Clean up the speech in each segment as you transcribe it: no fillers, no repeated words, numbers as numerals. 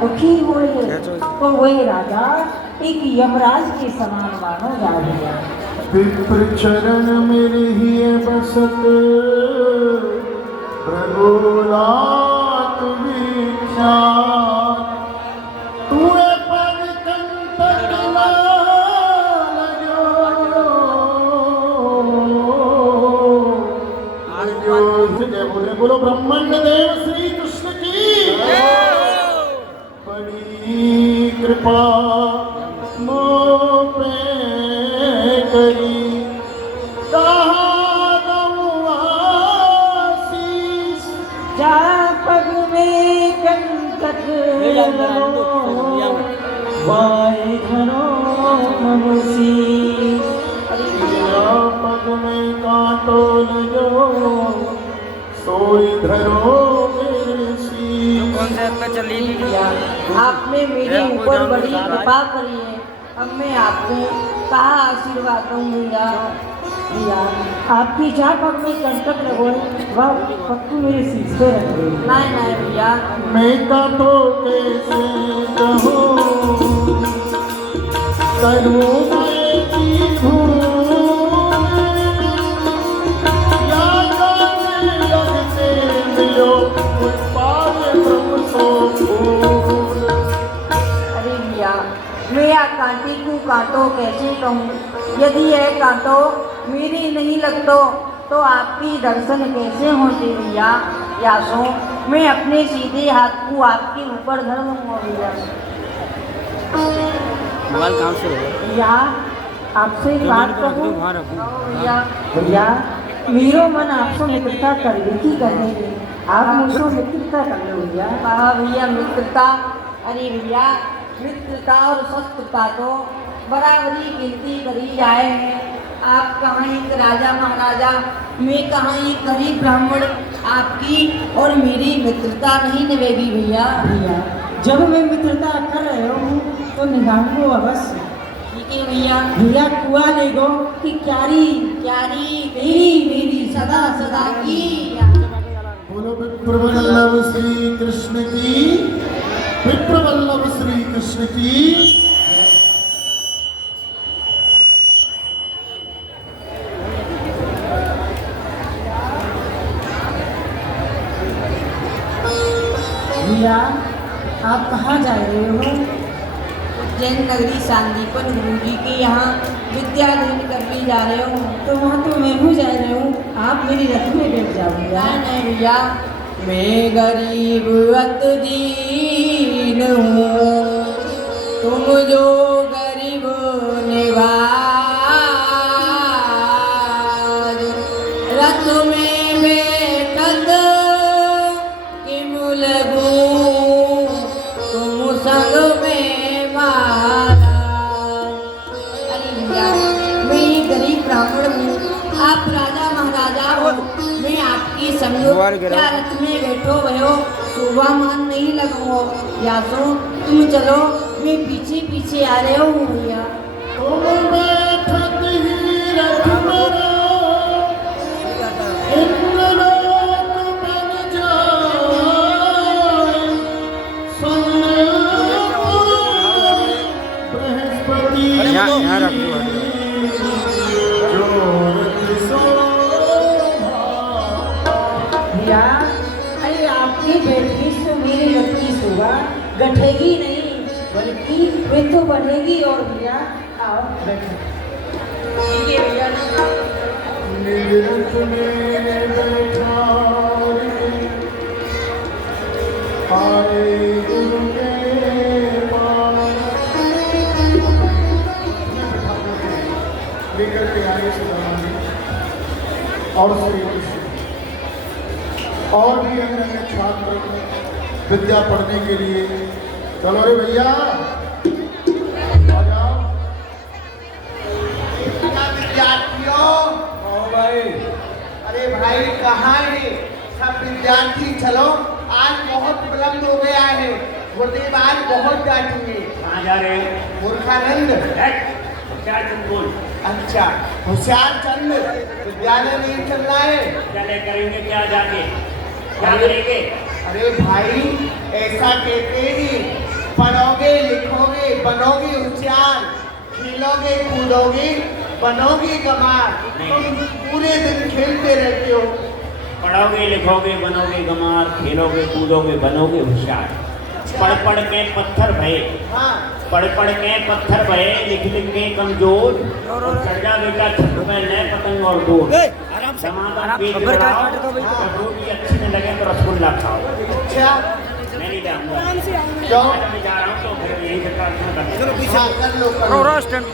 दुखी हुए तो वही राजा एक यमराज के समान मानो जा गया। विप्र चरण मेरे ही बसत प्रभुनाथ विख्यात तू पद कंटक जय बोले बोलो ब्रह्मांड देव श्री कृष्ण की बड़ी कृपा मोह पे करी जा पग में कंटक वाए घनो मनुषी पग में कांटो लजो सोई धरो आपने मेरे ऊपर बड़ी कृपा करी है। अब मैं आपको कहा आशीर्वाद दूंगा भैया। आपकी जहाँ पग में कंटक लगो वह पक्कू मेरे शीश पे रख दे। नहीं नहीं भैया मैं का तो कैसे कहूँ करूँ मैं की भूल या गाने लगते मिलो उत्पाद ब्रह्म सो फूल। अरे भैया मैं या कांटे को कांटो कैसे कहूँ। यदि यह कांटो मेरी नहीं लगतो तो आपकी दर्शन कैसे होते भैया। या सो मैं अपने सीधे हाथ को आपके ऊपर धर दूंगा भैया। मोबाइल कहाँ से हो भैया आपसे एक बात कहूँ भैया। भैया मेरो मन आपसे मित्रता कर की करने आप मुझसे मित्रता कर लो भैया। हाँ भैया मित्रता। अरे भैया मित्रता और शस्त्रता तो बराबरी गिनती करी जाए हैं। आप कहाँ एक राजा महाराजा मैं कहाँ एक गरीब ब्राह्मण। आपकी और मेरी मित्रता नहीं निभेगी भैया। भैया जब मैं मित्रता कर रहे हूँ तो निभाऊंगा अवश्य। ठीक है भैया। भैया कुआ ले गो कि क्यारी क्यारी मेरी मेरी सदा सदा की। बोलो विप्रवल्लभ श्री कृष्ण की विप्रवल्लभ श्री कृष्ण की। भैया आप कहाँ जा रहे हो। उज्जैन नगरी शांतिपन गुरु जी के यहाँ विद्याध्ययन करने जा रहे हो। तो वहाँ तो मैं भी जा रही हूँ। आप मेरी रथ में बैठ जाओ भैया। नहीं भैया मैं गरीब अत दीन हूँ तुम जो गरीब निवाज रथ में बैठत किम लगूं तुम संग में मारा। अरे भैया मैं ये गरीब ब्राह्मण हूँ आप राजा महाराजा हो। मैं आपकी संग क्या रथ में बैठो भयो शोभा मान नहीं लगो। या तो तुम चलो मैं पीछे पीछे आ रहे हूँ भैया। तुम बैठत ही रथ मेरा इंद्रलोक बन जाए बृहस्पति यहाँ रख दो। भैया अरे आपकी बैठकी से मेरी रथ की शोभा घटेगी नहीं बल्कि वे तो बढ़ेगी। और भैया आओ बैठो। ठीक है भैया। निरंत में बैठा आए गुरु के पास लेकर के आए सुदामा और श्री कृष्ण और भी अन्य अन्य छात्र विद्या पढ़ने के लिए। चलो रे भैया आ जाओ। विद्यार्थियों भाई अरे भाई कहाँ है सब विद्यार्थी। चलो आज बहुत विलम्ब हो गया है। गुरुदेव आज बहुत डांटेंगे। कहाँ जा रहे हैं? मूर्खानंद क्या तुम बोल? अच्छा होशियार चंद विद्यालय नहीं चल रहा है। विद्यालय करेंगे क्या जाके? क्या करेंगे? अरे भाई ऐसा कहते ही खेलोगे कूदोगे बनोगी गमार, तुम पूरे दिन खेलते रहते हो। पढ़ोगे लिखोगे बनोगे गमार, खेलोगे कूदोगे बनोगे होशियार। पढ़ पढ़ के पत्थर भये, हाँ पढ़ पढ़ के पत्थर भये, लिख लिख के कमजोर, और चढ़ जा बेटा छत पे नए पतंग और डोर। टमाटर पेट बढ़ाओ, जब रोटी अच्छी न लगे तो रसगुल्ला खाओ। अच्छा मैं नहीं जाऊंगा, क्यों? मैं जा रहा हूँ तो फिर यही से प्रार्थना करना। हाँ, कर लो कर लो।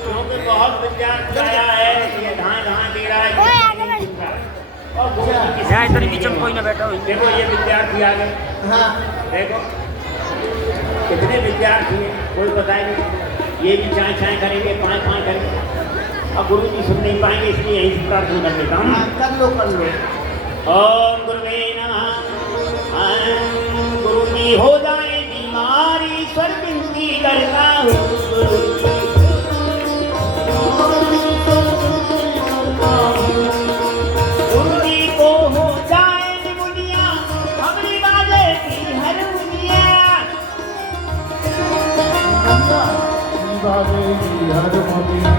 क्योंकि बहुत विद्यार्थी आया है, ये धाए धाए दे रहा है, ये नहीं सुन रहा है। और गुरु जी की यहाँ इधर बीच में कोई ना बैठा हो। देखो ये विद्यार्थी आ गए, हाँ देखो कितने विद्यार्थी हैं, कोई बताए नहीं। ये भी चाय चाय करेंगे, पाए पाए करेंगे, अब गुरु जी सुन नहीं पाएंगे, इसलिए यही से प्रार्थना कर देता हूँ। हाँ, कर लो कर लो। ओम गुरुवे नमः। गुरु जी हो जाए बीमार, ईश्वर विनती करता हूँ। गुरु जी को हो जाए निमुनिया, हमरी बाजे की हरमुनिया।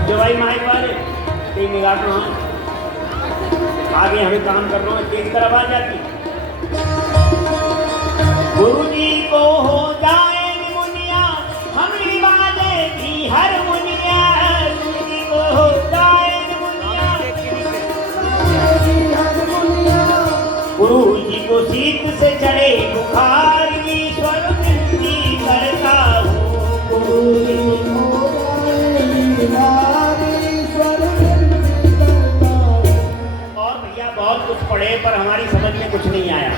जो भाई माइक वाले तेज निगाह रहा हूँ, आगे हमें काम कर रहा हूँ, तेज तरफ आ जाती। गुरु जी को हो जाए निमुनिया, हमरी बाजे की हरमुनिया। गुरु जी को हो जाए निमुनिया, गुरु जी को शीत से चढ़े बुखार, ईश्वर विनती करता हूँ। गुरु जी को और भैया बहुत कुछ पढ़े पर हमारी समझ में कुछ नहीं आया।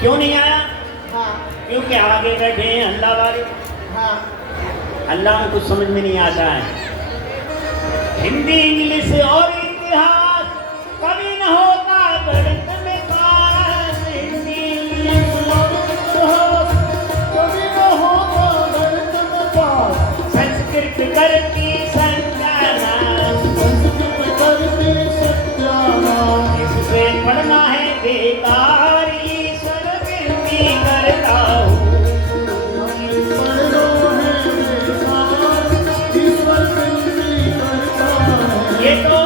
क्यों नहीं आया? हाँ क्योंकि आगे बैठे हैं अल्लाह वाले, हाँ अल्लाह में कुछ समझ में नहीं आता है। हिंदी इंग्लिश और इतिहास कभी न होता गणित में पास। हिंदी इंग्लिश और इतिहास कभी न होगा गणित में पास। संस्कृत करती संज्ञाना, संस्कृत करती सत्यानाश। इससे पढ़ना है बेकार, ईश्वर विनती करता हूँ। पढ़ना है बेकार, ईश्वर विनती करता है। ये तो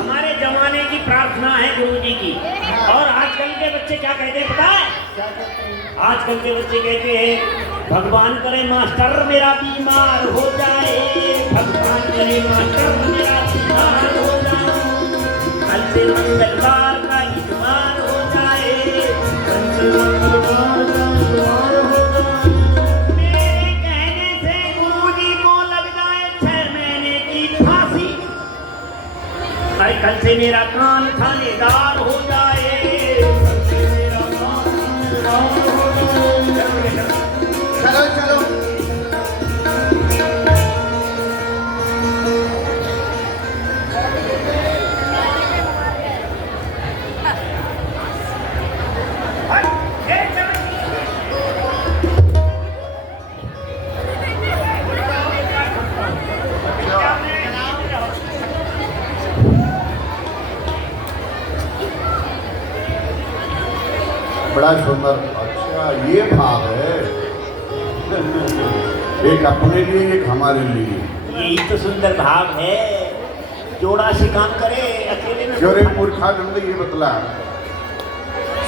हमारे जमाने की प्रार्थना है गुरु जी की। और आजकल के बच्चे क्या कहते हैं पता है? आजकल के बच्चे कहते हैं भगवान करे मास्टर मेरा बीमार हो जाए, भगवान करे मास्टर मेरा बीमार हो जाए, कल से मंगलवार का इतवार हो जाए, कल से मंगलवार का इतवार हो जाए। मेरे कहने से गुरु जी को लग जाए 6 महीने की फांसी, कल से मेरा कान थानेदार हो जाए, कल से मेरा कान थानेदार हो जाए। चलो चलो। बड़ा सुंदर। अच्छा ये भाव है, एक अपने लिए एक हमारे लिए। यही तो सुंदर भाव है, जोड़ा से काम करे, अकेले में जोरे मूर्खानंद ये बतला,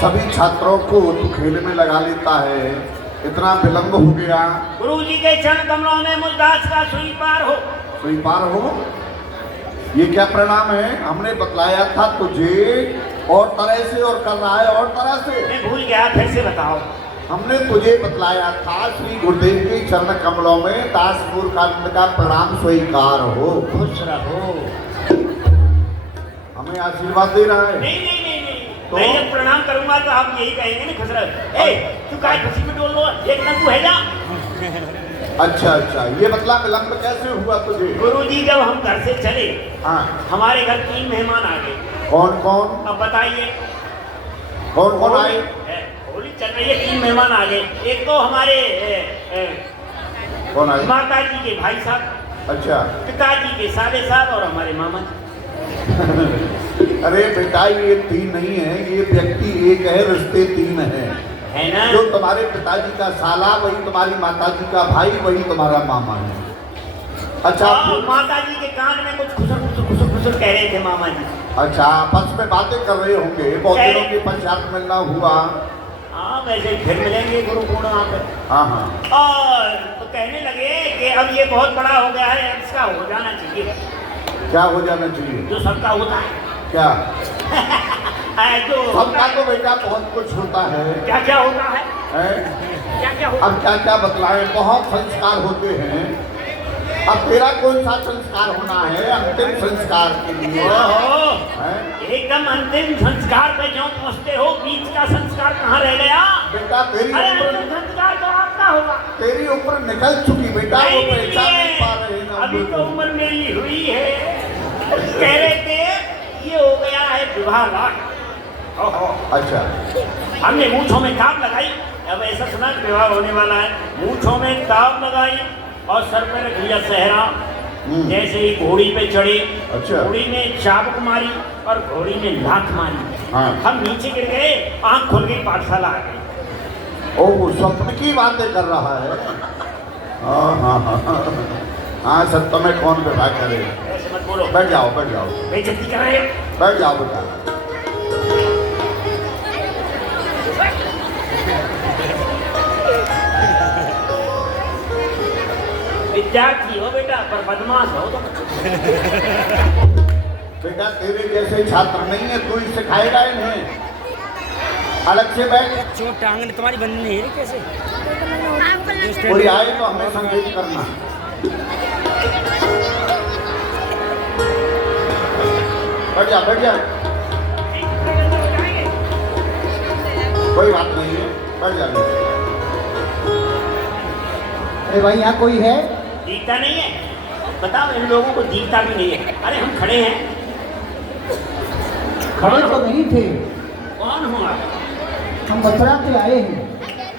सभी छात्रों को तू खेल में लगा लेता है, इतना विलंब हो गया। गुरु जी के चरण कमलों में मुझदास का सुई पार हो। सुई पार हो, ये क्या परिणाम है? हमने बतलाया था तुझे और तरह से, और कर रहा है और तरह से। मैं भूल गया, फिर से बताओ। हमने तुझे बतलाया था श्री गुरुदेव के चरण कमलों में दास मूर्खानंद का प्रणाम स्वीकार हो। खुश रहो। हमें आशीर्वाद दे रहा है। नहीं नहीं नहीं नहीं, तो? मैं जब प्रणाम करूंगा तो आप यही कहेंगे ना, खुश रहो। ए तू काय खुशी में डोल लो, एक नंबू है जा। अच्छा अच्छा, ये मतलब विलंब कैसे हुआ तुझे? गुरु जी जब हम घर से चले, हाँ, हमारे घर 3 मेहमान आ गए। कौन कौन? अब बताइए कौन कौन आए? होली चल रही है, 3 मेहमान आ गए। एक तो हमारे कौन आए? माता जी के भाई साहब, अच्छा। पिताजी के साले साहब और हमारे मामा जी। अरे बेटा ये 3 नहीं है, ये व्यक्ति एक है, रिश्ते 3 है ना? जो तुम्हारे पिताजी का साला वही तुम्हारी माताजी का भाई, वही तुम्हारा मामा है। अच्छा और माता जी के कान में कुछ खुसर कह रहे थे मामा जी। अच्छा, आपस में बातें कर रहे होंगे, बहुत दिनों की पंचायत मिलना हुआ। हाँ वैसे फिर मिलेंगे गुरु पूर्णिमा पे। हाँ हाँ। और तो कहने लगे कि अब ये बहुत बड़ा हो गया है, अब इसका हो जाना चाहिए। क्या हो जाना चाहिए? जो सबका होता है। क्या? जो सबका तो बेटा बहुत कुछ होता है। क्या क्या होता है? हैं? क्या होता अब क्या क्या बतलाएं, बहुत संस्कार होते हैं। अब तेरा कौन सा संस्कार होना है अंतिम संस्कार के लिए? ओहो, हैं? एकदम अंतिम संस्कार पे क्यों पहुँचते हो? बीच का संस्कार कहाँ रह गया? बेटा तेरी अरे उम्र, अंतिम संस्कार तो आपका होगा। तेरी उम्र निकल चुकी बेटा, वो नहीं पहचान निकली नहीं पा है। रहे ना अभी उम्र तो को। उम्र मेरी हुई है। कह रहे थे ये हो गया है विवाह लाट। ओहो, अच्छा, हमने मूंछों में ताप लगाई। अब ऐसा सुना कि विवाह होने वाला है। मूंछों में ताप लगाई और सर पर रख लिया सहरा। जैसे ही घोड़ी पे चढ़े, अच्छा। घोड़ी में चाबुक मारी और घोड़ी में लात मारी। हाँ। हम नीचे गिर गए, आंख खुल गई, पाठशाला आ गई। ओ वो स्वप्न की बातें कर रहा है। हाँ हाँ हाँ हाँ, सत्य में कौन विवाह करे? ऐसे मत बोलो, बैठ जाओ, बैठ जाओ, बेइज्जती कर रहे हो। बैठ जाओ बेटा। विद्यार्थी हो बेटा, पर बदमाश हो तुम। बेटा तेरे जैसे छात्र नहीं है, तू ही सिखाएगा इन्हें। अलग से बैठ, चोट टांग तुम्हारी बंद नहीं है कैसे? कोई आए तो हमें संकेत करना। बैठ जा, बैठ जा, कोई बात नहीं है, बैठ जा। अरे भाई यहाँ कोई है? दिखता नहीं है? बताओ, इन लोगों को दिखता भी नहीं है। अरे हम खड़े हैं। खड़े तो नहीं थे, कौन हूँ आप? हम मथुरा से आए हैं।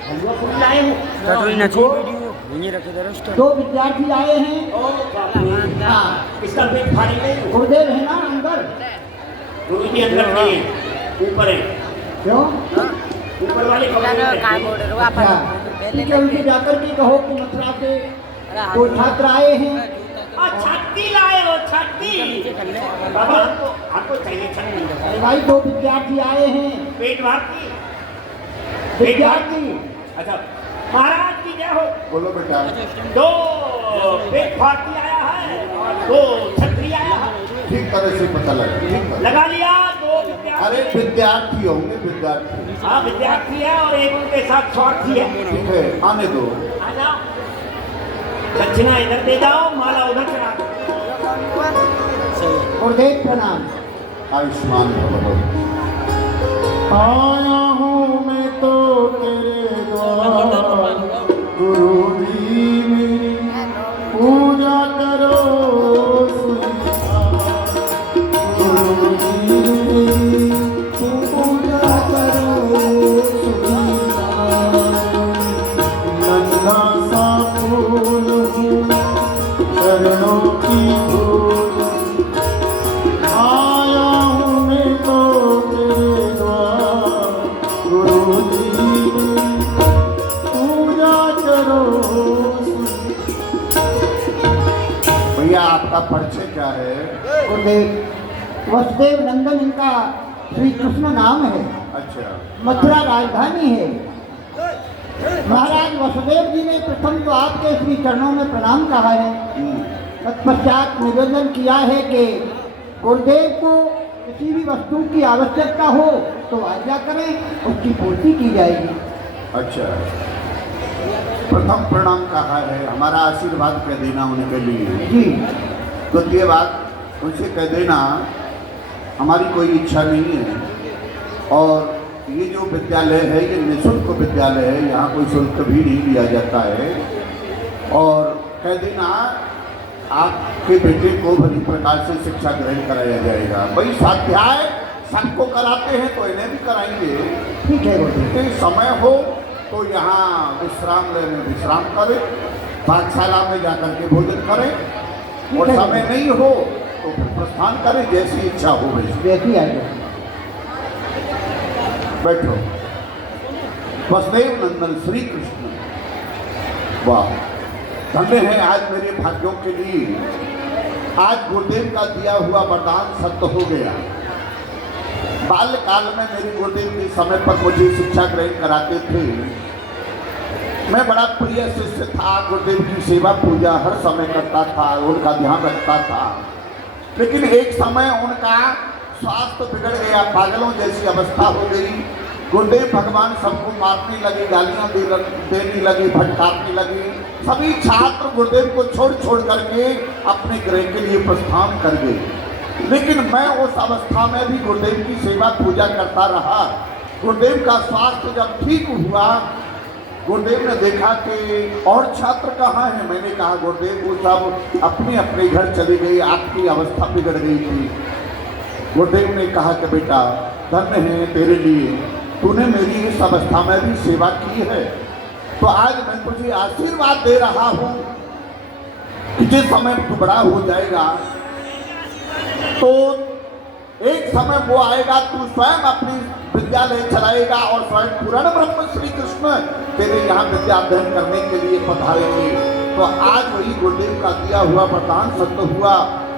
हलवा पूरी लाए हूँ। कटोरी नची वीडियो यहीं रखे दरस्ट। दो विद्यार्थी आए हैं। ओ बाप रे। हाँ, इसका पेट भारी नहीं। गुरुदेव है ना अंदर? गुरु जी अंदर नहीं है, ऊपर है। क्यों? ऊपर वाले कमरे में बैठे हैं। अच्छा, ठीक है, उनसे जाकर के कहो कि मथुरा से दो छात्र आए हैं। और छत्ती लाए हो, छत्ती। बाबा हमको चाहिए छत्ती। अरे भाई दो विद्यार्थी आए हैं। पेट भारती विद्यार्थी? अच्छा, महाराज की जय हो। बोलो बेटा। दो पेट भारती आया है और दो छत्री आया है। ठीक तरह से पता लगा, ठीक तरह। लगा लिया। दो अरे विद्यार्थी। विद्यार्थी होंगे, विद्यार्थी। हाँ विद्यार्थी है और एक उनके साथ स्वार्थी है। ठीक है, आने दो। आ जाओ, दक्षिणा इधर दे जाओ, माला उधर चढ़ा दो। गुरुदेव प्रणाम। आयुष्मान भव। आया हूँ मैं तो तेरे द्वार, गुरु जी मेरी पूजा करो स्वीकार। गुरु जी मेरी पूजा करो स्वीकार। नन्हा सा फूल हूँ चरणों की धूल, आया हूँ मैं तो तेरे द्वार, गुरु जी पूजा करो। भैया आपका परिचय क्या है? गुरुदेव वसुदेव नंदन इनका श्री कृष्ण नाम है। अच्छा, मथुरा राजधानी है। महाराज वसुदेव जी ने प्रथम तो आपके श्री चरणों में प्रणाम कहा है। तत्पश्चात निवेदन किया है कि गुरुदेव को किसी भी वस्तु की आवश्यकता हो तो आज्ञा करें, उसकी पूर्ति की जाएगी। अच्छा, प्रथम प्रणाम कहा है, हमारा आशीर्वाद कह देना उनके लिए। जी, द्वितीय बात उनसे कह देना हमारी कोई इच्छा नहीं है और ये जो विद्यालय है ये निःशुल्क विद्यालय है, यहाँ कोई शुल्क भी नहीं लिया जाता है। और कह देना आपके बेटे को भली प्रकार से शिक्षा ग्रहण कराया जाएगा। भाई स्वाध्याय सबको कराते हैं तो इन्हें भी कराएंगे। ठीक है गुरुदेव। यदि समय हो तो यहाँ विश्राम लेने विश्राम करें, पाठशाला में जाकर के भोजन करें, और समय नहीं हो तो फिर प्रस्थान करें, जैसी इच्छा हो वैसी। जैसी आज्ञा। बैठो। वसुदेव नंदन श्री कृष्ण। वाह, धन्य है आज मेरे भाग्यों के लिए, आज गुरुदेव का दिया हुआ वरदान सत्य हो गया। बाल्यकाल में मेरे गुरुदेव के समय पर मुझे शिक्षा ग्रहण कराते थे। मैं बड़ा प्रिय शिष्य था, गुरुदेव की सेवा पूजा हर समय करता था, उनका ध्यान रखता था। लेकिन एक समय उनका स्वास्थ्य बिगड़ गया, पागलों जैसी अवस्था हो गई। गुरुदेव भगवान सबको मारने लगे, गालियां देने लगे, भटकाने लगे। सभी छात्र गुरुदेव को छोड़ छोड़ करके अपने गृह के लिए प्रस्थान कर गए। लेकिन मैं उस अवस्था में भी गुरुदेव की सेवा पूजा करता रहा। गुरुदेव का स्वास्थ्य जब ठीक हुआ, गुरुदेव ने देखा कि और छात्र कहाँ हैं। मैंने कहा गुरुदेव वो सब अपने अपने घर चले गए, आपकी अवस्था बिगड़ गई थी। गुरुदेव ने कहा कि बेटा धन्य है तेरे लिए, तूने मेरी इस अवस्था में भी सेवा की है, तो आज मैं तुझे आशीर्वाद दे रहा हूँ कि जिस समय तू बड़ा हो जाएगा तो एक समय वो आएगा, तू स्वयं अपनी विद्यालय चलाएगा और स्वयं पूर्ण ब्रह्म श्री कृष्ण तेरे यहाँ विद्या अध्ययन करने के लिए पधारेंगे। तो आज वही गुरुदेव का दिया हुआ वरदान सत्य हुआ।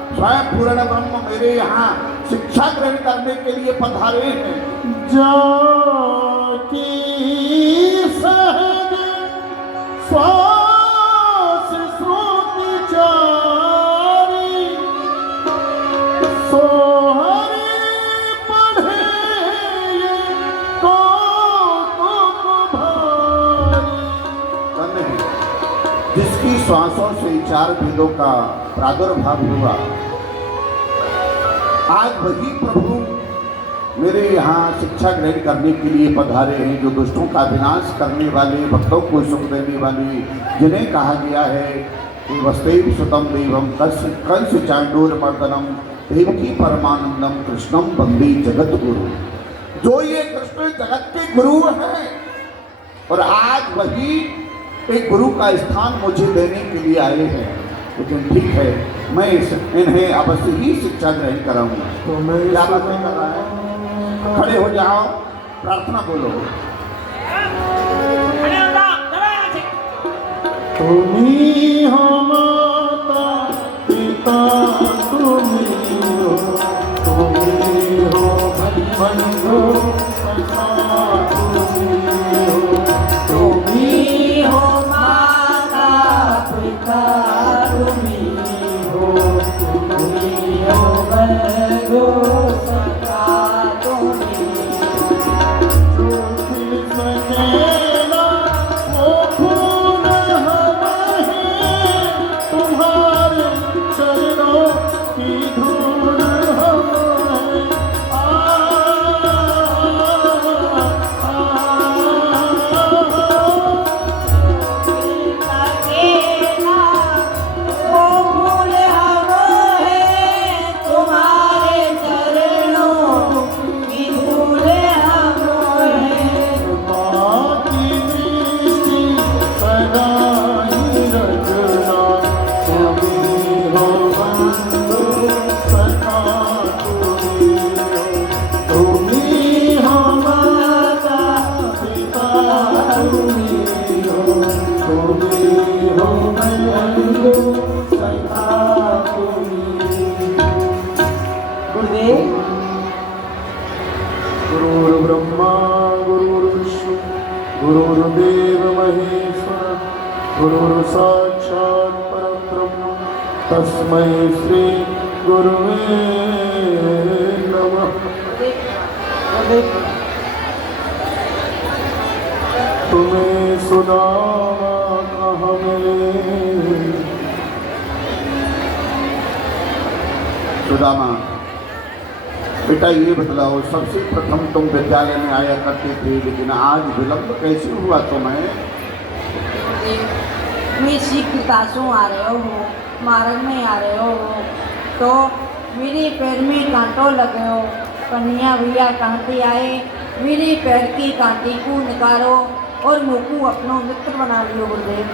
स्वयं पूर्ण ब्रह्म मेरे यहाँ शिक्षा ग्रहण करने के लिए पधारे हैं। जाकी सहज श्वास श्रुति चारी, सोहरे पढ़े ये कौतुक भारी। जिसकी श्वासों से 4 वेदों का प्रादुर्भाव हुआ, आज वही प्रभु मेरे यहाँ शिक्षा ग्रहण करने के लिए पधारे हैं, जो दुष्टों का विनाश करने वाले, भक्तों को सुख देने वाले, जिन्हें कहा गया है कि वसुदेव सुतम देवम कंस चांडूर मर्दनम देवकी परमानंदम कृष्णम वंदे जगत गुरु। जो ये कृष्ण जगत के गुरु हैं और आज वही एक गुरु का स्थान मुझे देने के लिए आए हैं। लेकिन ठीक है, मैं इन्हें अवश्य ही शिक्षा ग्रहण कराऊंगा। तो मैं क्या बातें कर रहा है? खड़े हो जाओ, प्रार्थना बोलो। तुम्ही हो माता पिता, तुम्ही हो बंधु सखा, तुम्ही हो माता पिता, तुम्ही हो बंधु सखा, तुम्हारे चरणों की धूल हमें गुरुदेव। गुरुर्ब्रह्मा गुरुर्विष्णु गुरुर्देव महेश्वर, गुरुर्साक्षात् परब्रह्म, तस्मै श्री गुरुवे नमः। तुम्हें सुदामा कहा सुदामा बेटा ये बतलाओ, सबसे प्रथम तुम विद्यालय में आया करते थे, लेकिन आज विलंब कैसे हुआ तुम्हें? मैं सीख पितासों आ रहे हो, मार्ग में आ रहे हो, तो मेरे पैर में कांटों लगे हो। कन्हैया भैया कांटे आए, मेरे पैर की कांटे को निकालो और मुझको अपना मित्र बना लियो गुरुदेव।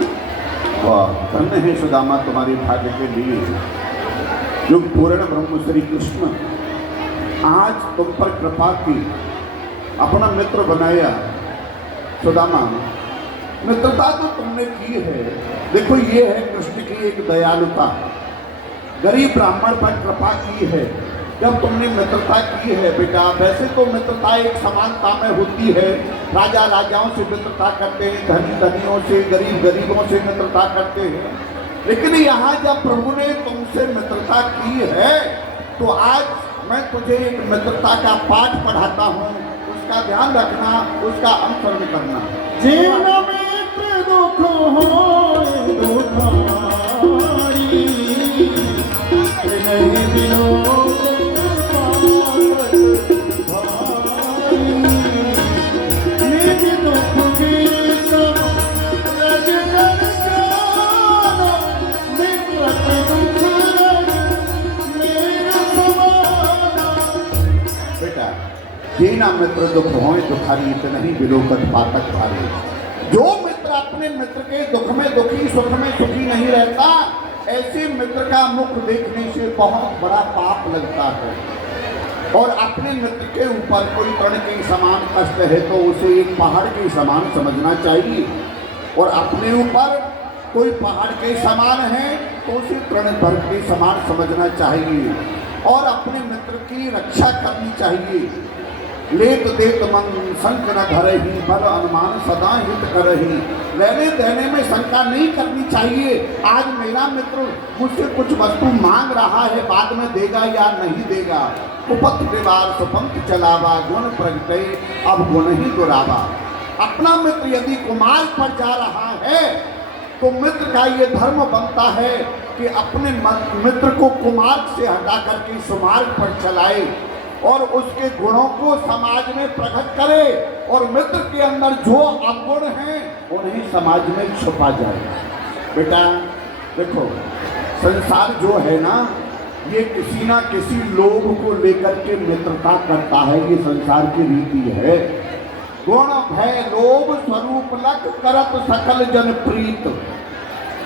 वाह, धन्य है सुदामा तुम्हारे भाग्य के लिए, जो पूर्ण ब्रह्म श्री कृष्ण आज तुम पर कृपा की, अपना मित्र बनाया। सुदामा मित्रता जो तुमने की है, देखो ये है कृष्ण की एक दयालुता, गरीब ब्राह्मण पर कृपा की है जब तुमने मित्रता की है बेटा। वैसे तो मित्रता एक समानता में होती है, राजा राजाओं से मित्रता करते हैं, धनी धनियों से, गरीब गरीबों से मित्रता करते हैं, लेकिन यहाँ जब प्रभु ने तुमसे मित्रता की है तो आज मैं तुझे एक मित्रता का पाठ पढ़ाता हूँ, उसका ध्यान रखना, उसका अनुसरण करना। जीवन मित्र दुख होए दुखारी, नहीं बिनो भारी, निज दुख की सब रज कर जाना, निकट दुख रज मेरा समाना। बेटा जीना मित्र दुख होए दुखारी, इतने बिलोकत पातक भारी। जो मित्र अपने मित्र के दुख में दुखी सुख में सुखी नहीं रहता, ऐसे मित्र का मुख देखने से बहुत बड़ा पाप लगता है। और अपने मित्र के ऊपर कोई तृण के समान कष्ट है तो उसे एक पहाड़ के समान समझना चाहिए, और अपने ऊपर कोई पहाड़ के समान है तो उसे तृण भर के समान समझना चाहिए, और अपने मित्र की रक्षा करनी चाहिए। लेत देत मन संक न धरही, बल अनुमान सदा हित करही। लेने देने में शंका नहीं करनी चाहिए। आज मेरा मित्र मुझसे कुछ वस्तु मांग रहा है, बाद में देगा या नहीं देगा। कुपथ व्यवहार सुपंथ चलावा, गुण प्रगटे अब गुण ही दुरावा। अपना मित्र यदि कुमार्ग पर जा रहा है तो मित्र का ये धर्म बनता है कि अपने मित्र को कुमार्ग से हटा करके सुमार्ग पर चलाए और उसके गुणों को समाज में प्रकट करे, और मित्र के अंदर जो अवगुण हैं उन्हें समाज में छुपा जाए। बेटा देखो, संसार जो है ना, ये किसी ना किसी लोभ को लेकर के मित्रता करता है, ये संसार की रीति है। गुण भय लोभ स्वरूप लग करत सकल जन प्रीत।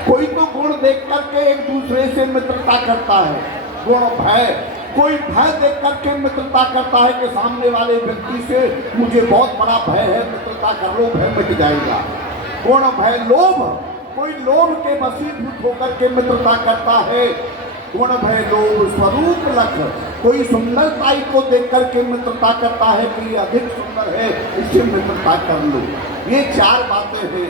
कोई तो गुण देख करके एक दूसरे से मित्रता करता है, गुण भय। कोई भय देख करके मित्रता करता है कि सामने वाले व्यक्ति से मुझे बहुत बड़ा भय है, मित्रता कर लो, भय मिट जाएगा। गुण भय लोभ, कोई लोभ के वशीभूत होकर के मित्रता करता है। गुण भय लोभ स्वरूप लख, कोई सुंदरताई को देख करके मित्रता करता है कि ये अधिक सुंदर है, इससे मित्रता कर लो। ये चार बातें हैं।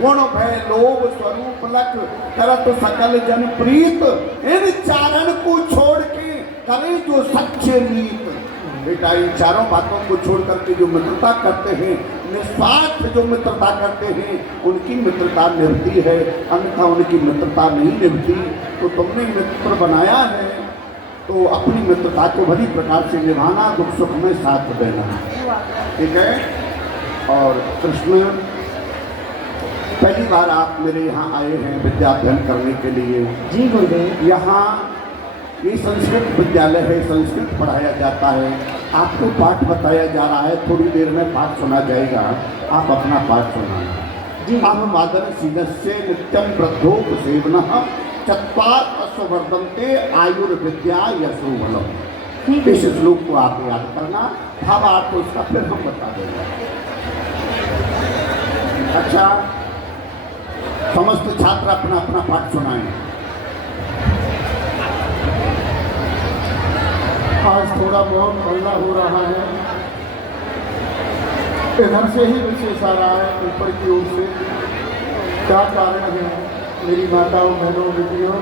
गुण भय लोभ स्वरूप लख करत सकल जन प्रीत। इन चारण को छोड़ के करें जो सच्चे नीत। बेटा इन चारों बातों को छोड़ करके जो मित्रता करते हैं, निस्वार्थ जो मित्रता करते हैं, उनकी मित्रता निभती है, अन्यथा उनकी मित्रता नहीं निभती। तो तुमने मित्र बनाया है तो अपनी मित्रता को भली प्रकार से निभाना, दुख सुख में साथ देना, ठीक है। और कृष्ण, पहली बार आप मेरे यहाँ आए हैं विद्या अध्ययन करने के लिए। जी गुरुदेव। यहाँ ये संस्कृत विद्यालय है, संस्कृत पढ़ाया जाता है, आपको पाठ बताया जा रहा है, थोड़ी देर में पाठ सुना जाएगा, आप अपना पाठ सुनाएं। जी। अब वादन सीदस्य नित्यम वृद्धोपसेवनः चत्वार अश्ववर्धन्ते आयुर्विद्या यशोबलम्। इस श्लोक को आप याद करना, भावार्थ उसका फिर हम बता देंगे। अच्छा, समस्त छात्र अपना अपना पाठ सुनाएं। आज थोड़ा बहुत हल्ला हो रहा है, इधर से ही विशेष आ रहा है, ऊपर की ओर से। क्या कारण है मेरी माताओं बहनों बेटियों?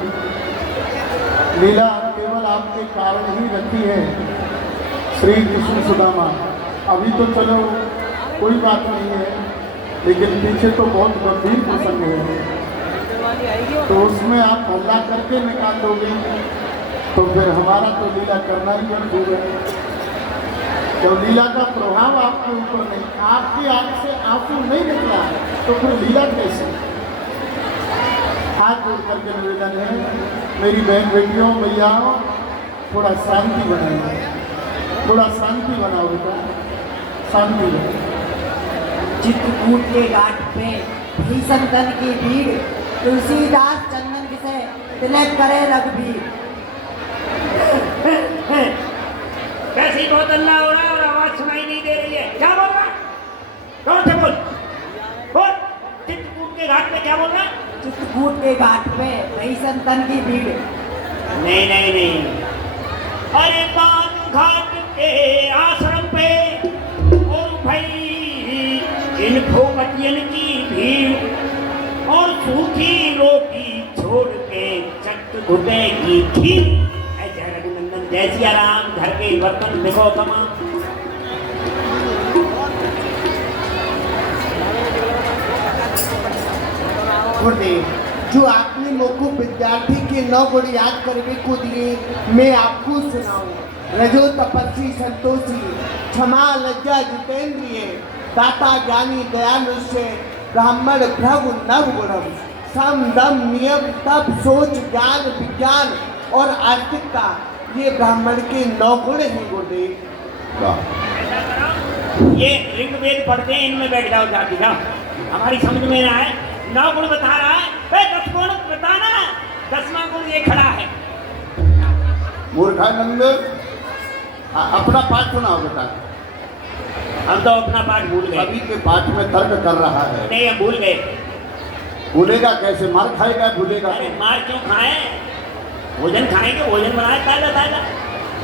लीला केवल आपके कारण ही रखी है। श्री कृष्ण सुदामा, अभी तो चलो कोई बात नहीं है, लेकिन पीछे तो बहुत गंभीर प्रसंग है, तो उसमें आप हल्ला करके निकाल दोगे तो फिर हमारा तो लीला करना ही बंद हो गया। तो लीला का प्रभाव आपके ऊपर नहीं, आपकी आंख से आंसू नहीं निकला तो फिर लीला कैसे? हाथ जोड़ करके निवेदन है, मेरी बहन बेटियों भैयाओं, थोड़ा शांति बनाइए, थोड़ा शांति बनाओ बेटा, शांति बनाओ। चित्रकूट के घाट पे भीषण दल की भीड़, तुलसीदास चंदन से तिलक करे रघुबीर। वैसे ही बहुत अल्लाह हो रहा है और आवाज सुनाई नहीं दे रही है। क्या बोल रहा है? कौन से बोल? के घाट पे क्या बोल रहा है? चित्रकूट के घाट पे कई संतन की भीड़। नहीं नहीं नहीं, अरे बान घाट के आश्रम पे और भाई इन भोगतियन की भीड़ और सूखी रोटी छोड़ के चट घुटे की खीर। जय रघुनंदन जय सिया राम, घर के बर्तन देखो तमाम। गुरुदेव, जो आपने मुझको विद्यार्थी के 9 गुण याद करके को दिए, मैं आपको सुनाऊं। रजो तपस्वी संतोषी, क्षमा लज्जा जितेंद्रिय, दाता ज्ञानी दयालुष्य, ब्राह्मण प्रभु नव गुणम, सम दम नियम तप सोच ज्ञान विज्ञान और आस्तिकता, ये ब्राह्मण के 9 गुण हैं गुरुदेव। वाह। ये ऋग्वेद पढ़ते हैं, इनमें बैठ जाओ, जाती जाओ, हमारी समझ में ना आए। 9 गुण बता रहा है, 10 गुण बताना, 10वां गुण ये खड़ा है। मूर्खानंद, अपना पाठ सुनाओ बेटा। हम तो अपना पाठ भूल गए। अभी के पाठ में तर्क कर रहा है। नहीं, हम भूल गए। भूलेगा कैसे? मार खाएगा, भूलेगा अरे तो। मार क्यों खाए? भोजन खाएंगे, भोजन बनाए ताजा ताजा।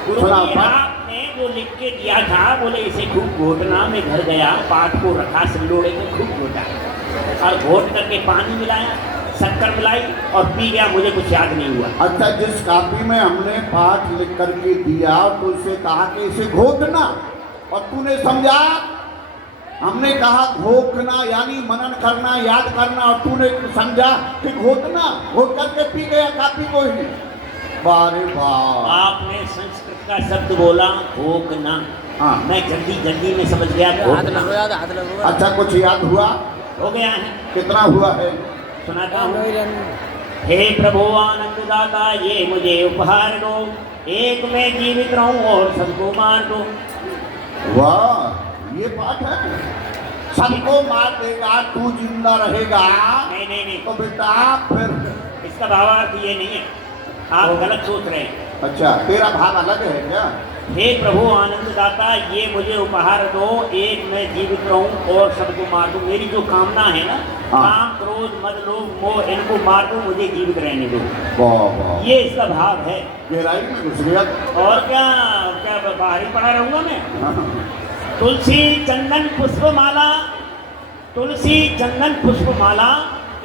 गुरु सुनाओ जी, पाठ। आपने जो लिख के दिया था, बोले इसे खूब घोटना। मैं घर गया, पाठ को रखा सिल्लोड़े में, खूब घोटा और घोट करके पानी मिलाया, शक्कर मिलाई और पी गया। मुझे कुछ याद नहीं हुआ। अच्छा, जिस कॉपी में हमने पाठ लिख करके दिया तो उसे कहा कि इसे घोटना, और तूने समझा। हमने कहा घोटना यानी मनन करना, याद करना, और तूने समझा कि घोटना, घोट करके पी गया कॉपी को ही। बारे वाह। आपने संस्कृत का शब्द बोला घोकना, हाँ। मैं जल्दी जल्दी में समझ गया हाथ घोकना। लगो याद, हाथ लगो। अच्छा, कुछ याद हुआ? हो गया है, कितना हुआ है? सुनाता हूँ। हे प्रभु आनंददाता, ये मुझे उपहार दो, एक मैं जीवित रहूं और सबको मार दो। वाह, ये पाठ है। सबको मार देगा, तू जिंदा रहेगा। नहीं नहीं नहीं, तो बेटा फिर इसका भावार्थ ये नहीं है, आप गलत सोच रहे हैं। अच्छा, तेरा भाव अलग है क्या? हे प्रभु आनंददाता, ये मुझे उपहार दो, एक मैं जीवित रहूं और सबको मार दूं। मेरी जो कामना है ना, हाँ। काम क्रोध मद लोभ मोह, इनको मार दूं, मुझे जीवित रहने दो। वाह वाह, ये इसका भाव है। गहराई में घुस गया। और क्या क्या बाहर ही पड़ा रहूंगा मैं। हाँ। तुलसी चंदन पुष्पमाला, तुलसी चंदन पुष्पमाला,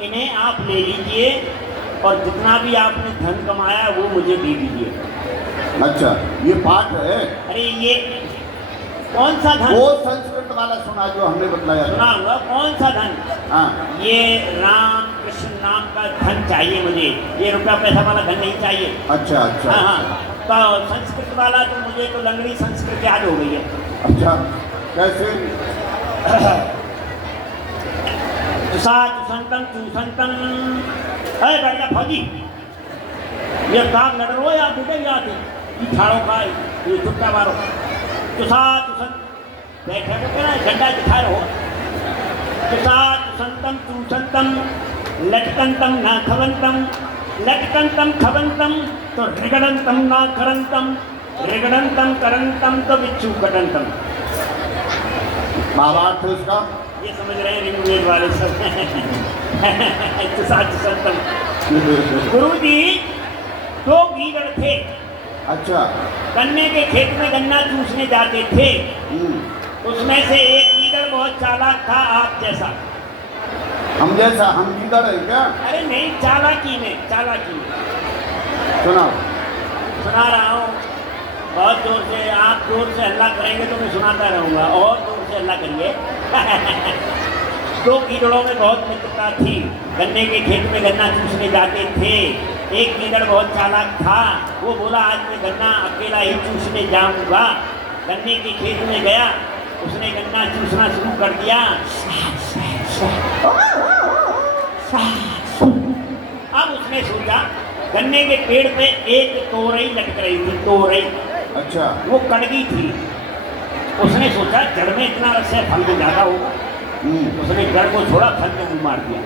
इन्हें आप ले लीजिए और जितना भी आपने धन कमाया वो मुझे दे दीजिए। अच्छा, ये पाठ है। अरे ये कौन सा धन? वो संस्कृत वाला सुना जो हमने बतलाया था। सुना हुआ, कौन सा धन? हाँ। ये राम कृष्ण नाम का धन चाहिए मुझे, ये रुपया पैसा वाला धन नहीं चाहिए। अच्छा अच्छा। हाँ हाँ, तो संस्कृत वाला तो मुझे तो लंगड़ी संस्कृत याद हो गई है। अच्छा, कैसे? संतम चूसंतम, अरे बढ़िया फौजी, ये काम लड़ रहा है, आप उठे या ठाड़ो का ये चुपटा मारो। तुसा तुसंत बैठे को क्या झंडा दिखा रहे हो। तुसा तुसंतम चूसंतम, लटकंतम ना खवंतम, लटकंतम खवंतम तो रिगड़ंतम ना करंतम, रिगड़ंतम करंतम तो बिच्छू कटंतम। भावार्थ है इसका? ये समझ रहे हैं ऋग्वेद वाले सब। तुसा तुसंतम। गुरु जी, 2 गीदड़ थे, अच्छा। गन्ने के खेत में गन्ना चूसने जाते थे। हम्म। उसमें से एक गीदड़ बहुत चालाक था, आप जैसा। हम जैसा? हम गीदड़ है क्या? अरे नहीं, चालाकी में, चालाकी में। सुनाओ। सुना रहा हूँ, बहुत जोर से। आप जोर से हल्ला करेंगे तो मैं सुनाता रहूँगा, और जोर से हल्ला करिए। 2 गीदड़ों में बहुत मित्रता थी, गन्ने के खेत में गन्ना चूसने जाते थे। एक गीदड़ बहुत चालाक था, वो बोला आज मैं गन्ना अकेला ही चूसने जाऊंगा। गन्ने के खेत में गया, उसने गन्ना चूसना शुरू कर दिया। अब उसने सोचा, गन्ने के पेड़ पे एक तोरई लटक रही थी, तोरई। अच्छा। वो कड़गी थी। उसने सोचा जड़ में इतना रस है, फल में ज़्यादा होगा। उसने जड़ को छोड़ा, फल में मुँह मार दिया,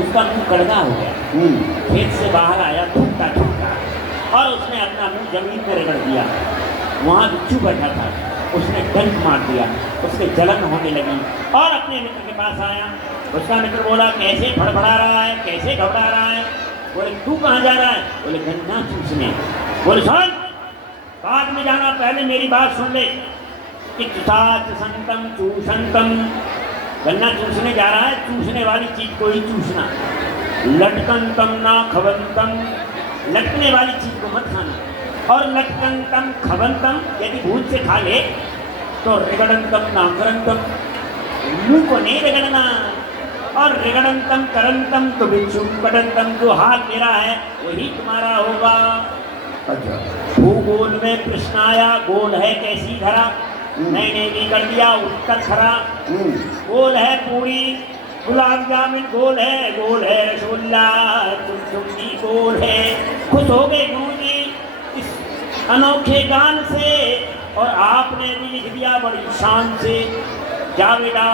उसका मुँह कड़गा हो गया। खेत से बाहर आया ठुकता ठुकता, और उसने अपना मुँह जमीन पर रगड़ दिया। वहाँ बिच्छू बैठा था, उसने डंक मार दिया, उसके जलन होने लगी, और अपने मित्र के पास आया। उसका मित्र बोला कैसे फड़फड़ा रहा है, कैसे घबरा रहा है? बोले तू कहाँ जा रहा है? बोले गन्ना चूसने। बोले सुन, बाद में जाना, पहले मेरी बात सुन ले। संतम चूषंतम, गन्ना चूसने जा रहा है, चूसने वाली चीज को ही चूसना। लटकंतम ना खवंतम, लटकने वाली चीज को मत खाना। और लटकंतम खवंतम, यदि भूल से खा ले तो रिगड़ंतम ना करंतम, मुंह को नहीं रगड़ना। और रिगड़ंतम करंतम तो भिक्षु कटंतम, जो हाल मेरा है वही तुम्हारा होगा। अच्छा, भूगोल में प्रश्न आया, गोल है कैसी धरा? मैंने भी कर दिया उत्तर खरा। गोल है पूरी, गुलाब जामुन गोल है रसगुल्ला, तुम भी गोल है। खुश हो गए गुरुजी इस अनोखे गान से, और आपने भी लिख दिया बड़ी शान से। जा बेटा,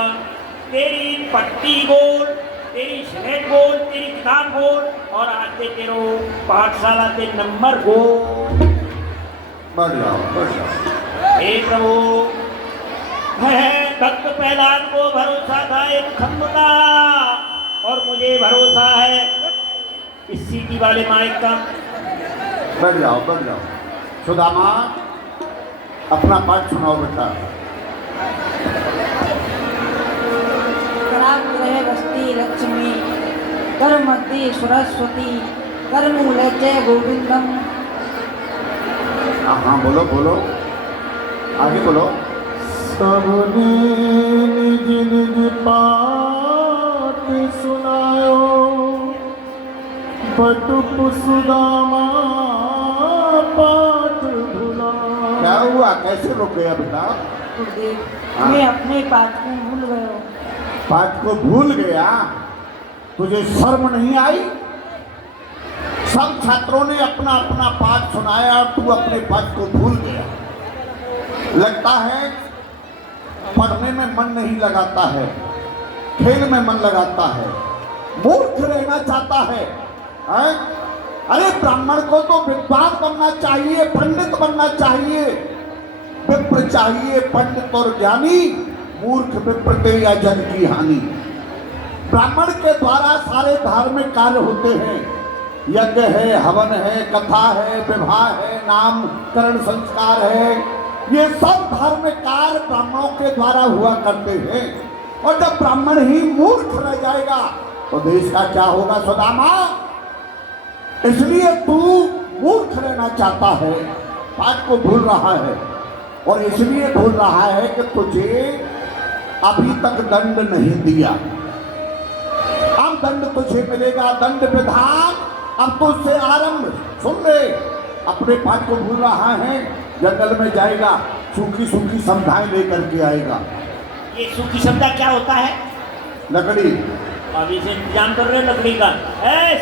तेरी पट्टी गोल, तेरी स्लेट गोल, तेरी किताब गोल, और आते तेरो पाठशाला के नंबर गोल। बढ़ जाओ। हे प्रभु, है भक्त प्रहलाद को भरोसा था एक खम्भ का, और मुझे भरोसा है इस सीटी वाले माइक का। बढ़ जाओ। सुदामा, अपना पाठ सुनाओ बेटा। कराग्रह वस्ती लक्ष्मी, कर मध्य सरस्वती, कर मूल जय गोविंदम। हाँ, बोलो, आगे बोलो। सबने निज निज पाठ सुनायो, बटुक सुदामा पाठ भुला। क्या हुआ, कैसे रुक गया बेटा? गुरुदेव, हाँ। मैं अपने पाठ को भूल गया। पाठ को भूल गया? तुझे शर्म नहीं आई? सब छात्रों ने अपना अपना पाठ सुनाया और तू अपने पाठ को भूल गया। लगता है पढ़ने में मन नहीं लगाता है, खेल में मन लगाता है, मूर्ख रहना चाहता है, हैं? अरे ब्राह्मण को तो विद्वान बनना चाहिए, पंडित बनना चाहिए। विप्र चाहिए पंडित और ज्ञानी, मूर्ख विप्र ते या जन की हानि। ब्राह्मण के द्वारा सारे धार्मिक कार्य होते हैं। यज्ञ है, हवन है, कथा है, विवाह है, नामकरण संस्कार है, ये सब धार्मिक कार्य ब्राह्मणों के द्वारा हुआ करते हैं। और जब ब्राह्मण ही मूर्ख रह जाएगा तो देश का क्या होगा सुदामा? इसलिए तू मूर्ख रहना चाहता है, पाठ को भूल रहा है, और इसलिए भूल रहा है कि तुझे अभी तक दंड नहीं दिया। अब दंड तुझे मिलेगा, दंड विधान अब तुझसे आरंभ। सुन ले, अपने पाठ को भूल रहा है, जंगल में जाएगा, सूखी सूखी समझाएं लेकर के आएगा। ये सूखी समझा क्या होता है? लकड़ी। अभी से इंतजाम कर रहे हो लकड़ी का?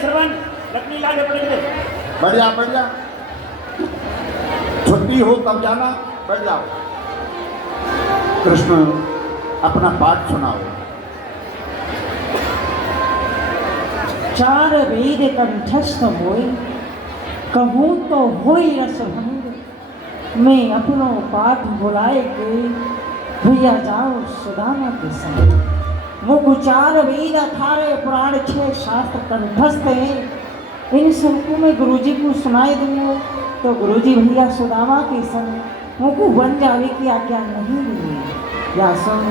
श्रवण, लकड़ी ला के पड़े। बढ़िया, छुट्टी हो तब जाना, बैठ जाओ। कृष्ण, अपना पाठ सुनाओ। चार वेद कंठस्थ होए, कहूँ तो होई रसभंग। मैं अपनो पाठ भुलाए गई, भैया जाओ सुदामा के संग। मुख चार वेद 18 पुराण 6 शास्त्र कंठस्थ हैं। इन सबको मैं गुरुजी को सुनाई दूंगा तो गुरुजी भैया सुदामा के संग मुझको बन जावे की आज्ञा नहीं मिली। या सुन,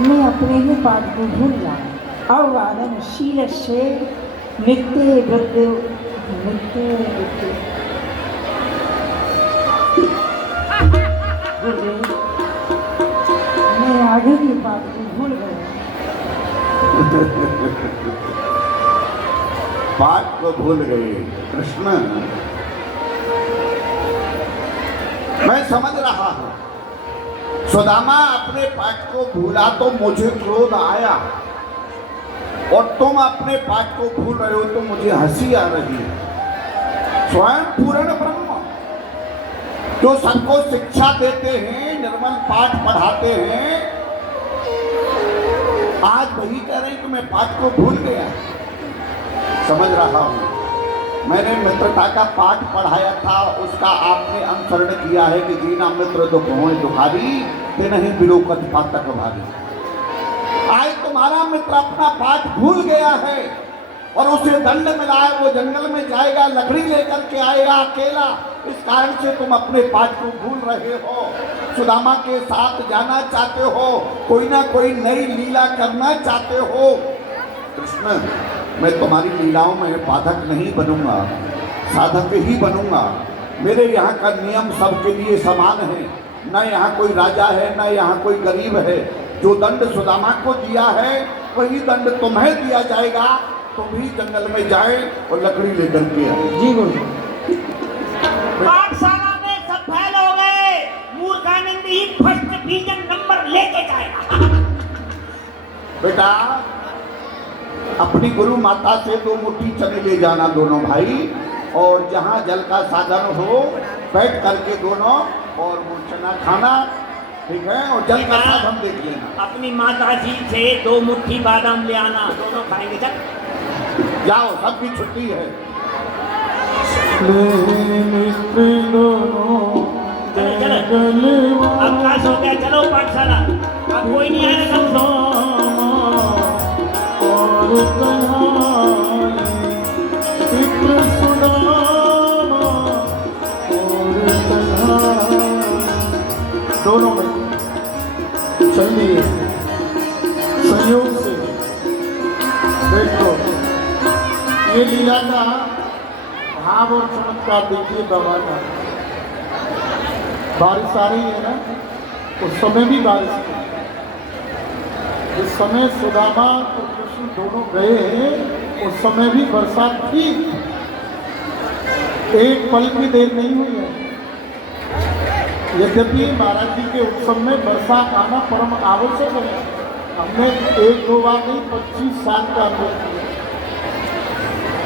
मैं अपने ही पाठ को भूल जाऊँ। अवगादन शील से नित्य वृत्ति गुरुदेव, मैं आगे की बात को भूल गया। पाठ को भूल गए कृष्ण। मैं समझ रहा हूं, सुदामा अपने पाठ को भूला तो मुझे क्रोध आया, और तुम अपने पाठ को भूल रहे हो तो मुझे हंसी आ रही है। स्वयं पूर्ण ब्रह्म जो सबको शिक्षा देते हैं, निर्मल पाठ पढ़ाते हैं, आज वही कह रहे हैं कि मैं पाठ को भूल गया। समझ रहा हूं, मैंने मित्रता का पाठ पढ़ाया था, उसका आपने अनुसरण किया है कि जीना मित्र दुख होए दुखारी, ते नहीं बिलोकत पातक भारी। आज तुम तुम्हारा मित्र अपना पाठ भूल गया है और उसे दंड मिला है, वो जंगल में जाएगा, लकड़ी लेकर के आएगा अकेला, इस कारण से तुम अपने पाठ को भूल रहे हो। सुदामा के साथ जाना चाहते हो, कोई ना कोई नई लीला करना चाहते हो। कृष्ण, मैं तुम्हारी लीलाओं में बाधक नहीं बनूंगा, साधक ही बनूंगा। मेरे यहाँ का नियम सबके लिए समान है, न यहाँ कोई राजा है न यहाँ कोई गरीब है। जो दंड सुदामा को दिया है वही दंड तुम्हें दिया जाएगा। तुम भी जंगल में जाए और लकड़ी लेकर के आए। जी गुरु। पाठशाला में सब फेल हो गए, मूर्खानंद ही फर्स्ट डिवीजन नंबर लेके जाएगा। बेटा, अपनी गुरु माता से 2 मुट्ठी चने ले जाना दोनों भाई, और जहाँ जल का साधन हो बैठ करके दोनों और वो चना खाना, ठीक है, और जल का साधन देख लेना। अपनी माता जी से 2 मुट्ठी बादाम ले आना, दोनों खाएंगे। चल जाओ, सबकी छुट्टी है। चलो चलो, अब क्लास हो गया, चलो पाठशाला। अब कोई नहीं आएगा, सब सो। दोनों में चलिए संयोग से देखो, ये लीला का भाव और चमत्कार देखिए बाबा का। बारिश आ रही है ना, उस समय भी बारिश थी। जिस समय सुदामा और कृष्ण दोनों गए हैं उस समय भी बरसात थी, एक पल की देर नहीं हुई है। यद्यपि महाराज जी के उत्सव में बरसात आना परम आवश्यक है। हमने 1-2 बार नहीं 25 साल का अनुभव किया,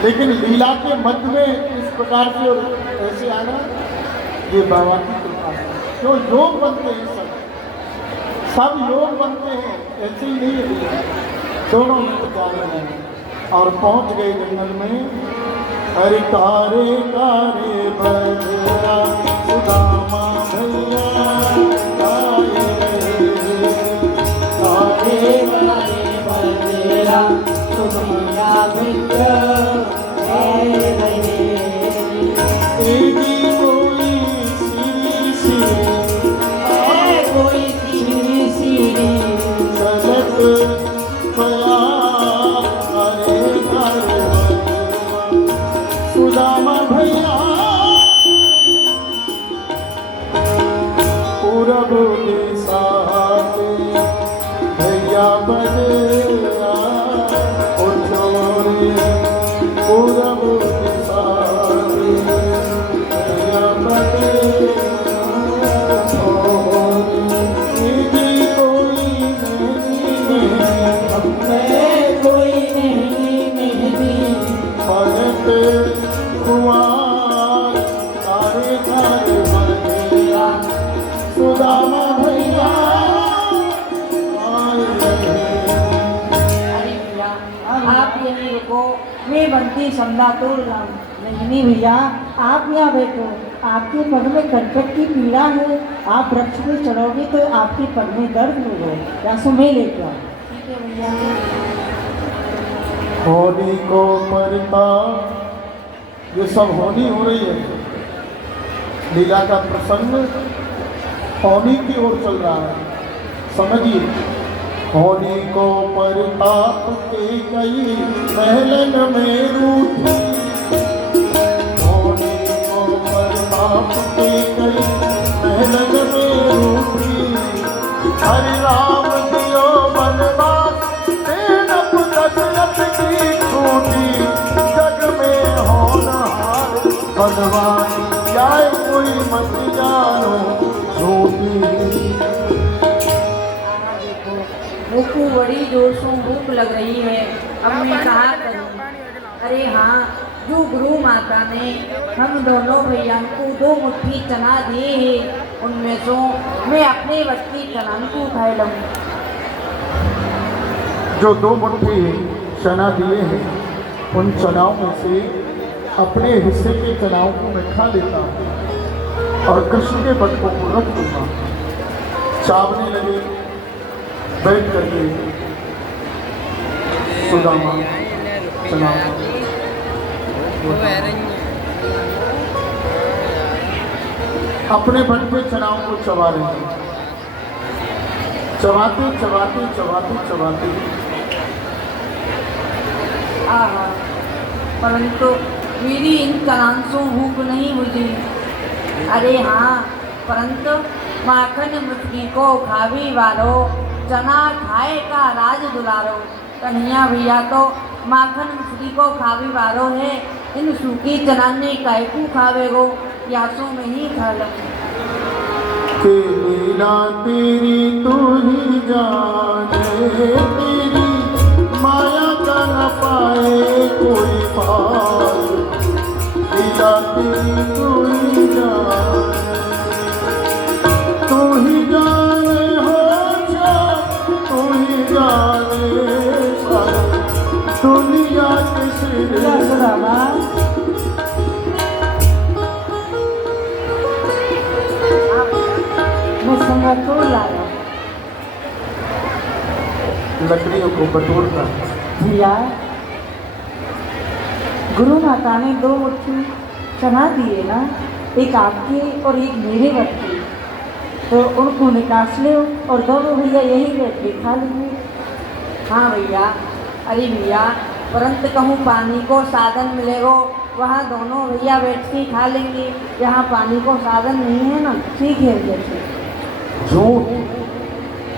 लेकिन लीला के मध्य में इस प्रकार से और ऐसे आना, ये बाबा की कृपा है। जो योग बनते हैं सब योग बनते हैं, ऐसे ही नहीं है। दोनों मित्र जा रहे हैं और पहुंच गए जंगल में। हरे कारे कारे बजरा सुदामा भैया कारे बजरा सुदामा भैया सुदामा भैया पूरब दिशा भैया बजरा उठोरे, पूरब दिशा भैया बजरा सुदामा भैया। अरे भैया, आप यहीं रुको, मैं बनती समझा तोड़ लाऊं। नहीं भैया, आप यहाँ बैठो, आपके पग में कर्कट की पीड़ा है, आप वृक्ष पे चढ़ोगे तो आपके पग में दर्द होगा, या सो मैं लेके आओ। ठीक है भैया। होली को परता, ये सब होली हो रही है। लीला का प्रसंग होली की ओर चल रहा है, समझिए। होली को परताप के गई महलन में रूठी, होली को परताप के गई महलन में रूठी। हरि राम दियो बनवास तेनप दशरथ की छूटी। जग में होनहार बनवास जाए कोई मत जानो मुझको बड़ी जोर से भूख लग रही है, अब मैं कहा करूँ। अरे हाँ, जो गुरु माता ने हम दोनों भैया को 2 मुट्ठी चना दिए हैं, उनमें से मैं अपने बच्ची चना को उठा लूँ। जो 2 मुट्ठी चना दिए हैं, उन चनाओं में से अपने हिस्से के चनाओं को मैं खा लेता हूँ और कृष्ण के बटकों को रख दूंगा। चावने लगे बैठ करके सुदामा चलाओ। अपने बन पे चनाव को चबा रहे हैं, चबाते चबाते चबाते चबाते। आहा, परंतु मेरी इन कलांसों भूख नहीं बुझी। अरे हाँ, परंतु माखन मछली को खावी वालो, चना खाए का राज दुलारो। कन्हैया भैया तो माखन मछली को खावी वालो है, इन सूखी चनाने कायकू खावे गो, यासों में ही खा लो। कि लीला तेरी तू ही जाने, तेरी माया का न पाए कोई पार। लीला तेरी तू ही जाने हो जा, तू ही जाने सारी दुनिया के सिर। मैं संगतोड़ लाया लकड़ियों को बटोरता। भैया, गुरु माता ने 2 मुट्ठी चना दिए ना, एक आपके और एक मेरे वक्त की, तो उनको निकास ले और दोनों भैया यही बैठ के खा लेंगे। हाँ भैया। अरे भैया, परंतु कहूँ पानी को साधन मिलेगा, वहाँ दोनों भैया बैठ के खा लेंगे। यहाँ पानी को साधन नहीं है ना, ठीक है जैसे झूठ,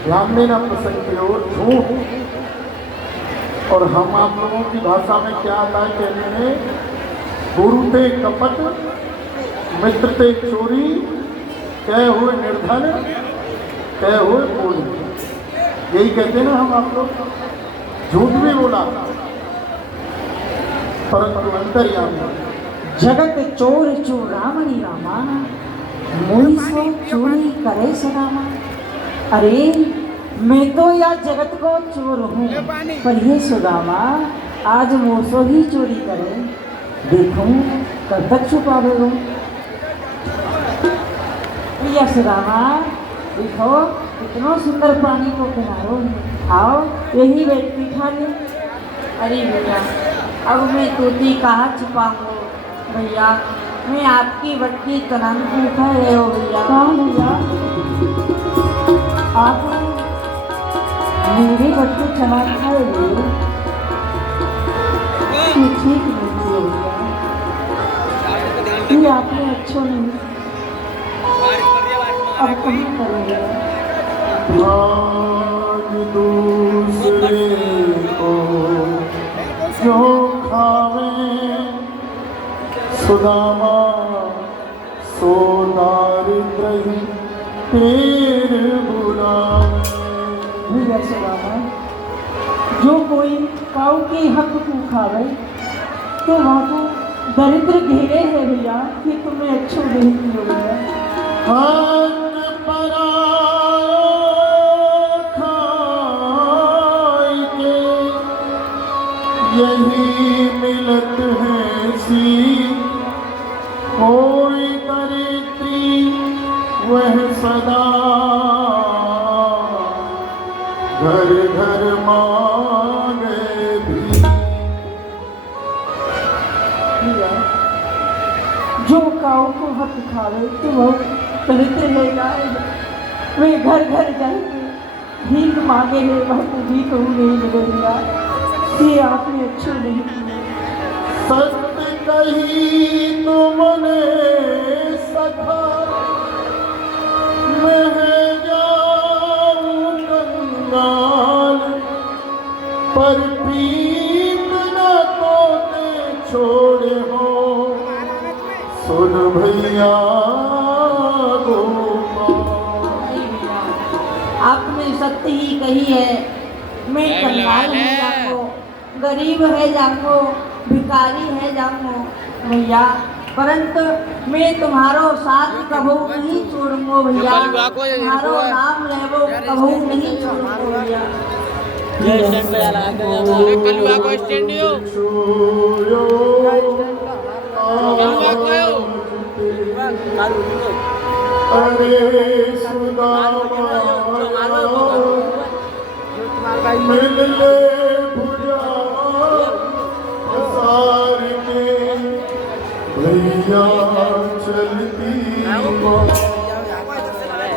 ध्यान देना प्रसंग की ओर, झूठ। और हम आप लोगों की भाषा में क्या आता है कहने में, गुरु ते कपट, मित्र ते चोरी, कह हुए निर्धन, कह हुए बोली। यही कहते हैं ना हम आप लोग। झूठ भी बोला परंतु अंतर्यामी। जगत चोर चोरामणि रामा, मोई सो चोरी करे सदामा। अरे मैं तो या जगत को चोर हूँ, पर ये सुदामा आज मोसो ही चोरी करे। देखूं कब तक छुपावे हो। या सुदामा देखो, इतना सुंदर पानी को किनारो है, आओ यही बैठ के खा ले। अरे भैया, अब मैं तोती कहाँ छुपाऊँ भैया, मैं आपकी बट्टी तनन उठा रहे हो भैया। कहाँ भैया? आप मेरी बट्टी चना खाए ये ठीक नहीं किया भैया, ये आपने अच्छा नहीं। अब कहाँ करेंगे? आज दूसरे को जो खावे सुदामा, सो दारिद्र ही तेर बुलावे। भैया सुदामा, जो कोई काऊ के हक को खावे तो वहाँ को दरिद्र घेरे है भैया, ये तुम्हें अच्छा नहीं किया भैया। हक परायो खाई के यही मिलत है सी, कोई दरिद्री वह सदा घर घर मांगे भी। भैया, जो काऊ को हक खावे तो वह दरिद्र है जाए, वे घर घर जाएंगे भीख मांगे है, वह तो भीख नहीं मिलेगा। ये आपने अच्छा नहीं किया। सत्य कही तुमने सखा, मैं जाऊं कंगाल, पर प्रीत न तोते छोड़े हो, सुन भैया आपने सत्य ही कही है। मैं कंगाल है जाऊँ, गरीब है जाऊँ, भिखारी है जाऊँ भैया, परंतु मैं तुम्हारो साथ कभू नहीं छोड़ूंगा भैया। तुम्हारो नाम लेवो कभू नहीं छोड़ूंगा भैया। अरे सुदामा मिल ले भुजा भैया चलती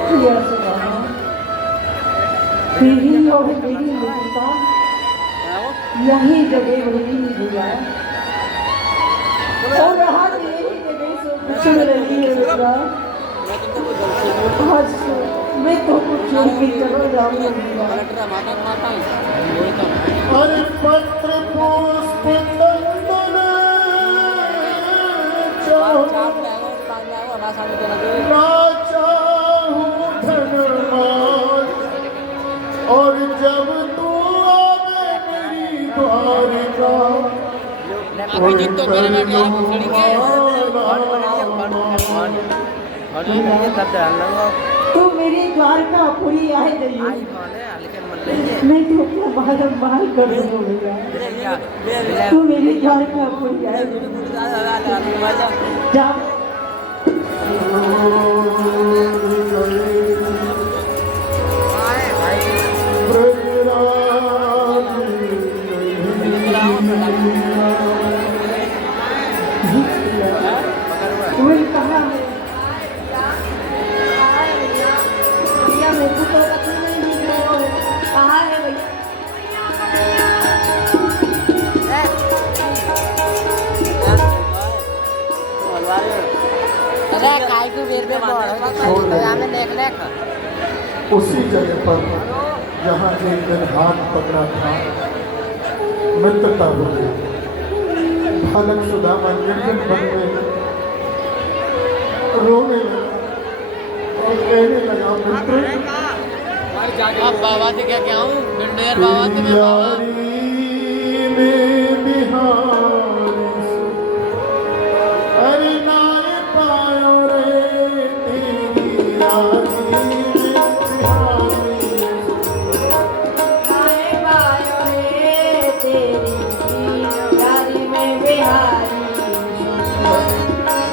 प्रिया से गाना तेरी और मेरी मित्रता यही जगह वही भैया और रहा यही जगह से कुछ रही है बेटा आज मैं तो कुछ छोड़ के चलो जाऊंगा अरे पत्र पुष्प नंदन ना चाहूं धनवान और जब तू आवे मेरी द्वारिका तू मेरी द्वारका पूरी आए दैया मैं तो क्या बाहर बाहर कर दूंगा भैया तू मेरी द्वारका पूरी आए जा तुम्हें कहा है भैया मेरे को तो पता नहीं दिख रहा है कहाँ है भैया उसी जगह पर जहाँ एक दिन हाथ पकड़ा था मित्रता हो गई बालक सुदामा निर्जन बन गए रोने लगा और कहने लगा मित्र बाबा से क्या हूँ बाबा से मैं बाबा में बिहारी अरे नारे पायो रे तेरी यारी में बिहारी आए बायो रे तेरी यारी में बिहारी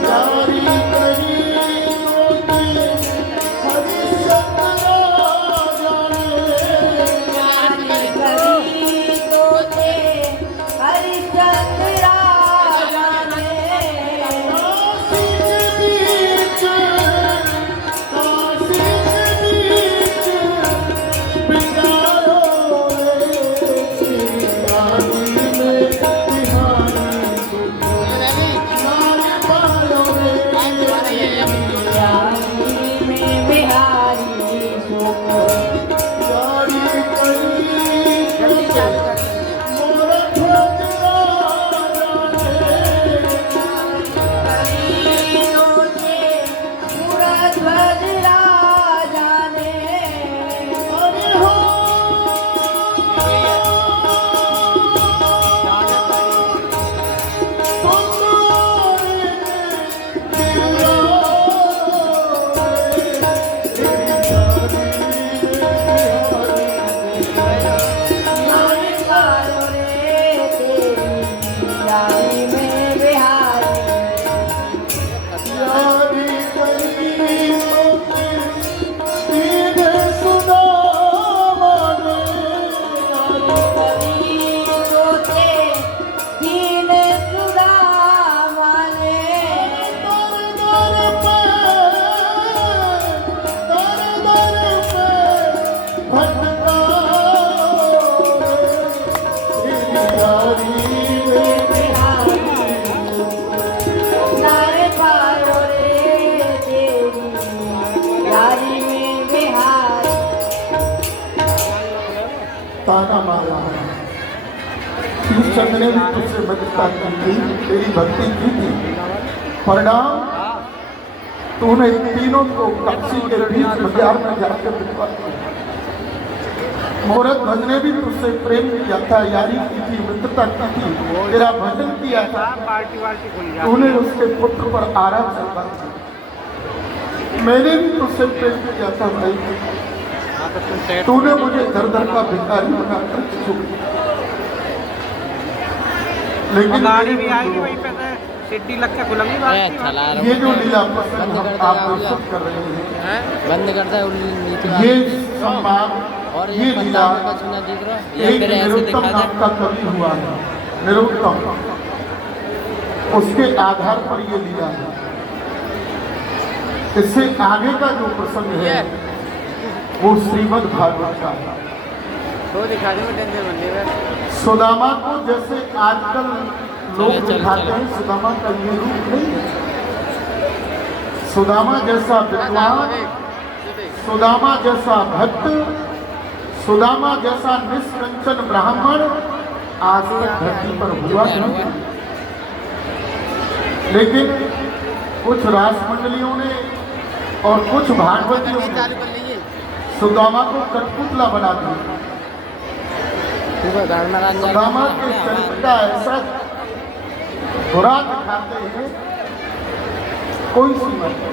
यारी कहीं होती हरिश्चंद्र जाने यारी करी तोते हरिश्चंद्र जाने काशी के बीच बितायो रे यारी में बिहारी नारे पायो रे यारी में बिहारी यारी कहीं मोर ठोकरा जाने तोते मूरत बजरा जाने अरे हो नारे पायो रे तेरी यारी में बिहारी यारी कहीं सीधे सुदामा ने तोते दीन सुदामाने दर पे भटका यारी नारे पायो रे तेरी यारी में बिहारी ताना मारा कृष्ण ने भी तुझसे मदद की थी तेरी भक्ति की थी परिणाम तूने तीनों को काशी के बीच बाजार में जाकर बिठवा दिया मुहूर्त भज ने भी तुझसे प्रेम किया था यारी की थी मित्रता की थी तेरा भजन किया था तूने उसके पुत्र पर आराम चलवा दिया मैंने भी तुझसे प्रेम किया था भाई तूने मुझे दर दर का भिखारी बनाकर चुप लेकिन गाड़ी भी आएगी वहीं पे से सिड्डी लग के खुलंगी बात चला ये जो लीला आप प्रस्तुत कर रहे हैं बंद करता है नीचे ये सम्मान और ये लीला का चुना दिख रहा है एक फिर ऐसे निरुत्तम दिखा नाम दे का कवि हुआ है निरुत्तम उसके आधार पर ये लिया है। इससे आगे का जो प्रसंग है वो श्रीमद् भागवत का है। वो दिखा दे टेंशन बन रही है। सुदामा को जैसे आजकल लोग दिखाते हैं, सुदामा का ये रूप नहीं है। सुदामा जैसा विद्वान, सुदामा जैसा भक्त, सुदामा जैसा निष्कंचन ब्राह्मण आज तक धरती पर हुआ नहीं। लेकिन कुछ राजमंडलियों ने और कुछ भागवतियों ने सुदामा को कठपुतला बना दिया। सुदामा के चरित्र का ऐसा बुरा दिखाते हैं, कोई सीमा नहीं।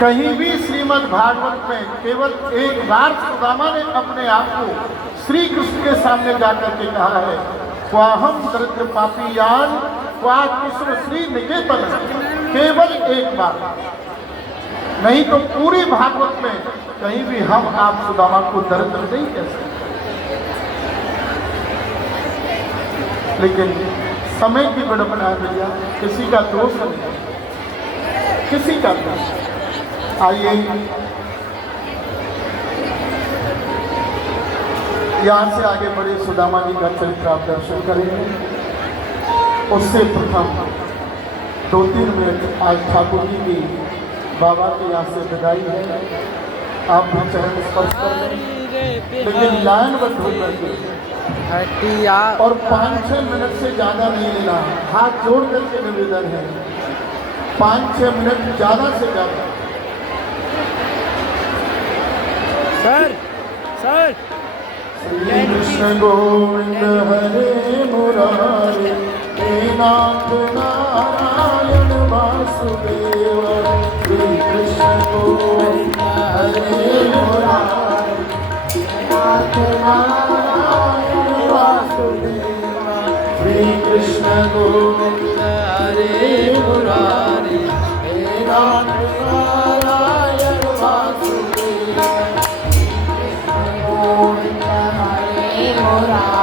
कहीं भी श्रीमद् भागवत में केवल एक बार सुदामा ने अपने आप को श्री कृष्ण के सामने जाकर के कहा है, क्वाहम दरिद्र पापीयान क्वा कृष्ण श्री निकेतन, केवल एक बार, नहीं तो पूरी भागवत में कहीं भी हम आप सुदामा को दरिद्र नहीं कह सकते। लेकिन समय की विडंबना है भैया, किसी का दोष नहीं, किसी का दोष। आइए यहाँ से आगे बढ़े, सुदामा जी का चरित्र आप दर्शन करेंगे। उससे प्रथम 2-3 मिनट आज ठाकुर जी की बाबा के यहाँ से विदाई है, आप भी चरण स्पर्श कर लें, लेकिन लाइनबद्ध होकर के और 5-6 मिनट से ज़्यादा नहीं लेना। हाथ जोड़ करके निवेदन है, 5-6 मिनट ज़्यादा से ज़्यादा। सर श्री कृष्ण गोविंद हरे मुरारे, हे नाथ नारायण वासुदेव। श्री कृष्ण गोविंद हरे मुरारे, हे नाथ नारायण वासुदेव। श्री कृष्ण गोविंद हरे मुरारे, हे नाथ